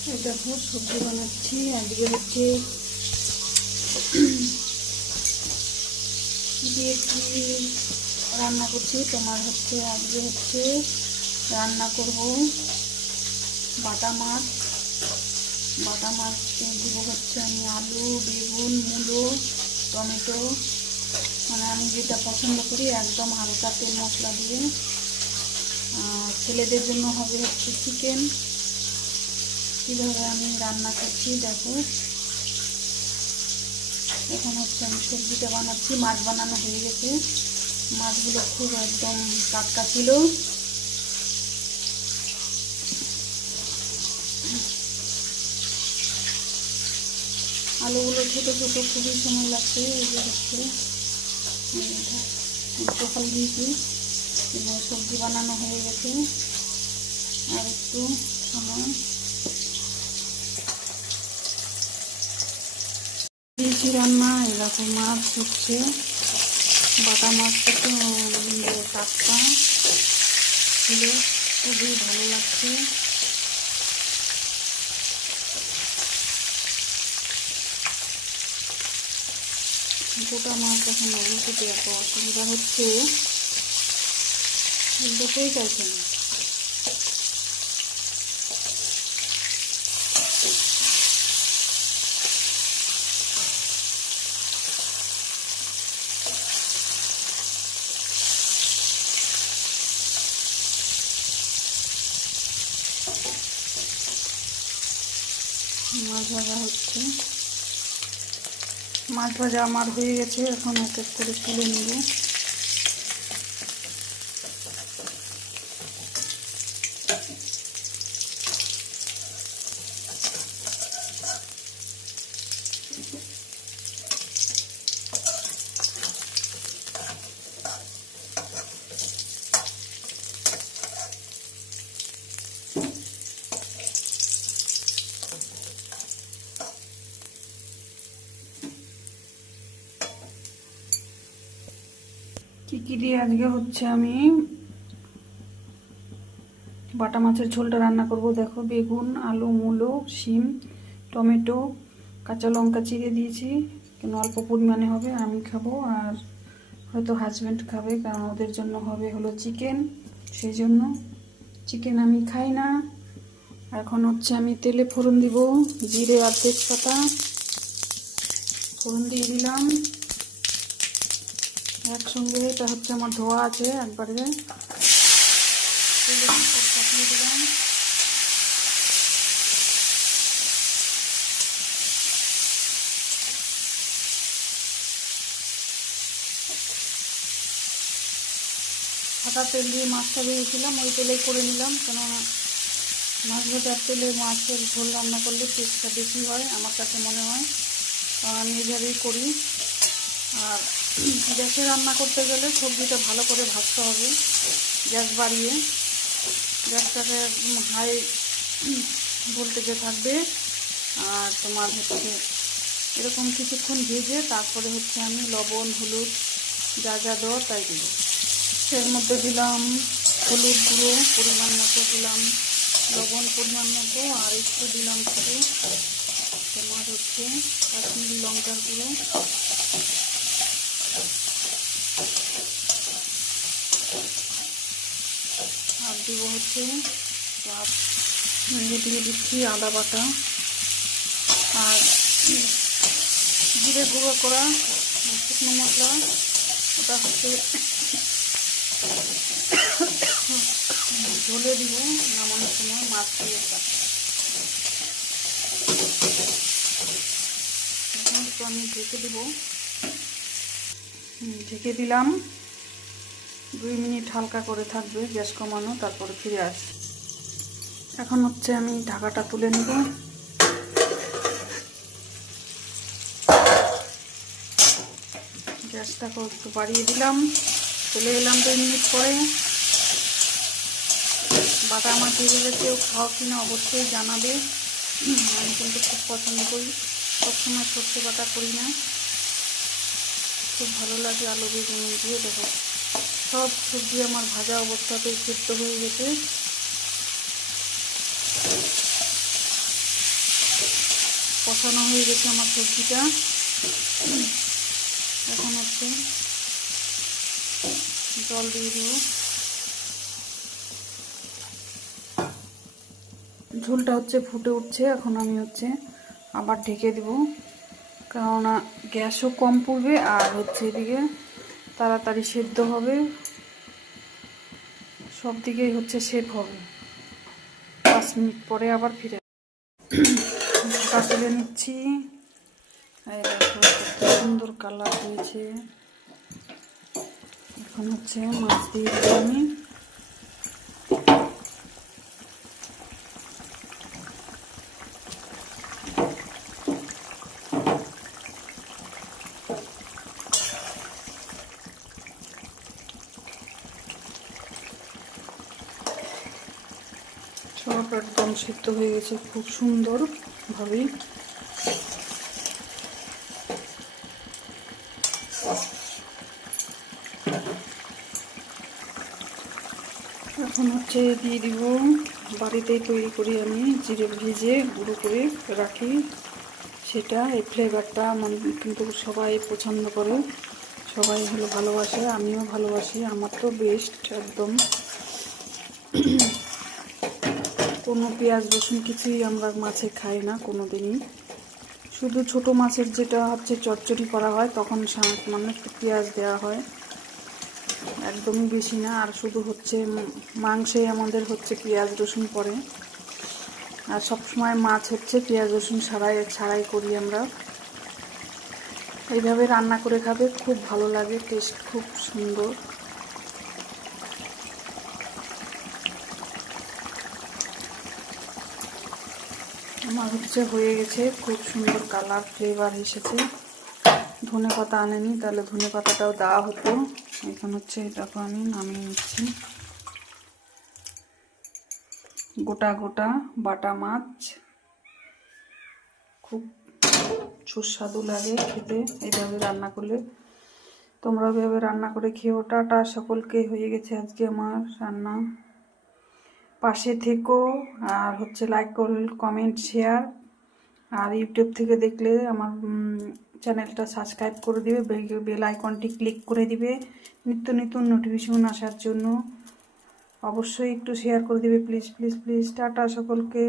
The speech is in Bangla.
দেখো সবজি বানাচ্ছি আজকে হচ্ছে দিয়ে রান্না করছি, তোমার হচ্ছে আজকে হচ্ছে রান্না করব বাটা মাছ। বাটা মাছ দিব হচ্ছে আমি আলু, বেগুন, মূলো, টমেটো। মানে আমি যেটা পছন্দ করি, একদম হালকা তেল মশলা দিয়ে। ছেলেদের জন্য হবে হচ্ছে চিকেন কীভাবে আমি রান্না করছি, দেখো। এখন হচ্ছে আমি সবজিটা বানাচ্ছি, মাছ বানানো হয়ে গেছে। মাছগুলো খুব একদম টাটকা ছিল। আলুগুলো ছোটো ছোটো, খুবই সময় লাগছে হচ্ছে সকাল দিয়েছি। এবার সবজি বানানো হয়ে গেছে। আর একটু সময় দিয়েছি রান্না, এরকম মাছ হচ্ছে। বাটা মাছটা তো টাটকা। ছিল খুবই ভালো লাগছে। গোটা মাছ এখন উল্টোতে এত অসুবিধা হচ্ছে। উল্টোতেই চাইছে না মাছ ভাজা হচ্ছে। মাছ ভাজা আমার হয়ে গেছে এখন এক এক করে তুলে নেব। কি কি দিয়ে আজকে হচ্ছে আমি বাটা মাছের ঝোলটা রান্না করব? দেখো, বেগুন, আলু, মূলো, শিম, টমেটো, কাঁচা লঙ্কা চিড়ে দিয়েছি। কেন, অল্প পরিমাণে হবে, আমি খাব। আর হয়তো হাজব্যান্ড খাবে, কারণ ওদের জন্য হবে হলো চিকেন সেই জন্য চিকেন আমি খাই না। এখন হচ্ছে আমি তেলে ফোড়ন দিব, জিরে আর তেজপাতা। ফোড়ন দিয়ে দিলাম। একসঙ্গে, এটা হচ্ছে আমার ধোয়া আছে একবারে। সাদা তেল দিয়ে মাছটা ভেজেছিলাম, ওই তেলে করে নিলাম, কেননা মাছ ভাজার তেলে মাছের ঝোল রান্না করলে টেস্টটা বেশি হয়, আমার কাছে মনে হয়। কারণ আমি এইভাবেই করি। আর গ্যাসে রান্না করতে গেলে সবজিটা ভালো করে ভাজতে হবে গ্যাস বাড়িয়ে। গ্যাসটাকে হাই ভোল্টেজে থাকবে। আর তোমার হচ্ছে এরকম কিছুক্ষণ ভেজে তারপরে হচ্ছে আমি লবণ, হলুদ, যা যা দেওয়া তাই দেবো। এর মধ্যে দিলাম হলুদ গুঁড়ো পরিমাণ মতো, দিলাম লবণ পরিমাণ মতো, আর একটু দিলাম শুধু তোমার হচ্ছে কাশ্মীরি লঙ্কার গুঁড়ো আর দিব হচ্ছে দিয়ে দিচ্ছি আদা বাটা আর জিরে গুঁড়ো করা শুকনো মশলা। ওটা হচ্ছে ঝোলে দিব নামানোর সময় মাছ দিয়ে আমি ঢেকে দিব। ঢেকে দিলাম। দুই মিনিট হালকা করে থাকবে, গ্যাস কমানো, তারপরে ফিরে আসি এখন হচ্ছে আমি ঢাকাটা তুলে নেব। গ্যাসটাকে একটু বাড়িয়ে দিলাম। চলে এলাম দুই মিনিট পরে। বাটা আমার এইভাবে কেউ খাওয়া কিনা অবশ্যই জানাবে। আমি কিন্তু খুব পছন্দ করি। সবসময় সর্ষে বাটা করি না। খুব ভালো লাগে আলু বেগুন দিয়ে, দেখো। সব সবজি আমার ভাজা অবস্থাতেই সিদ্ধ হয়ে গেছে। কষানো হয়ে গেছে আমার সবজিটা। এখন হচ্ছে জল দিয়ে দেবো। ঝোলটা হচ্ছে ফুটে উঠছে, এখন আমি হচ্ছে আবার ঢেকে দিব। কেননা গ্যাসও কম পড়বে আর হচ্ছে এদিকে তাড়াতাড়ি সেদ্ধ হবে। সব দিকেই হচ্ছে শেফ হবে। পাঁচ মিনিট পরে আবার ফিরে ঢাকা তুলে নিচ্ছি। সুন্দর কালার হয়েছে এখন হচ্ছে মাছ দিয়ে আমি। একদম সিদ্ধ হয়ে গেছে, খুব সুন্দর ভাবেই এখন হচ্ছে দিয়ে দিব, বাড়িতেই তৈরি করি আমি, জিরে ভিজে গুঁড়ো করে রাখি। সেটা, এই ফ্লেভারটা আমার কিন্তু সবাই পছন্দ করে, সবাই হলো ভালোবাসে, আমিও ভালোবাসি, আমার তো বেস্ট একদম। কোনো পেঁয়াজ, রসুন কিছুই আমরা মাছে খাই না কোনো দিনই শুধু ছোট মাছের যেটা হচ্ছে চচ্চড়ি করা হয়, তখন মানে একটু পেঁয়াজ দেওয়া হয়। একদমই বেশি না, আর শুধু হচ্ছে মাংসে আমাদের হচ্ছে পেঁয়াজ, রসুন পড়ে। আর সব সময় মাছ হচ্ছে পেঁয়াজ, রসুন ছাড়াই ছাড়াই করি আমরা। এইভাবে রান্না করে খাবে, খুব ভালো লাগে টেস্ট খুব সুন্দর। আমার হচ্ছে হয়ে গেছে। খুব সুন্দর কালার ফ্লেভার এসেছে। ধনে পাতা আনেনি, তাহলে ধনে পাতাটাও দেওয়া হতো। এখন হচ্ছে এটাকে আমি নামিয়ে নিচ্ছি। গোটা গোটা বাটা মাছ। খুব সুস্বাদু লাগে খেতে। এইভাবে রান্না করলে তোমরা এভাবে রান্না করে খেয়েও টাটা। সকলকে হয়ে গেছে আজকে আমার রান্না। পাশে থেকো আর হচ্ছে লাইক করুন কমেন্ট শেয়ার আর ইউটিউব থেকে দেখলে আমার চ্যানেলটা সাবস্ক্রাইব করে দিবে বেল আইকনটি ক্লিক করে দিবে, নিত্য নতুন নোটিফিকেশন আসার জন্য। অবশ্যই একটু শেয়ার করে দিবে প্লিজ প্লিজ প্লিজ টাটা সকলকে।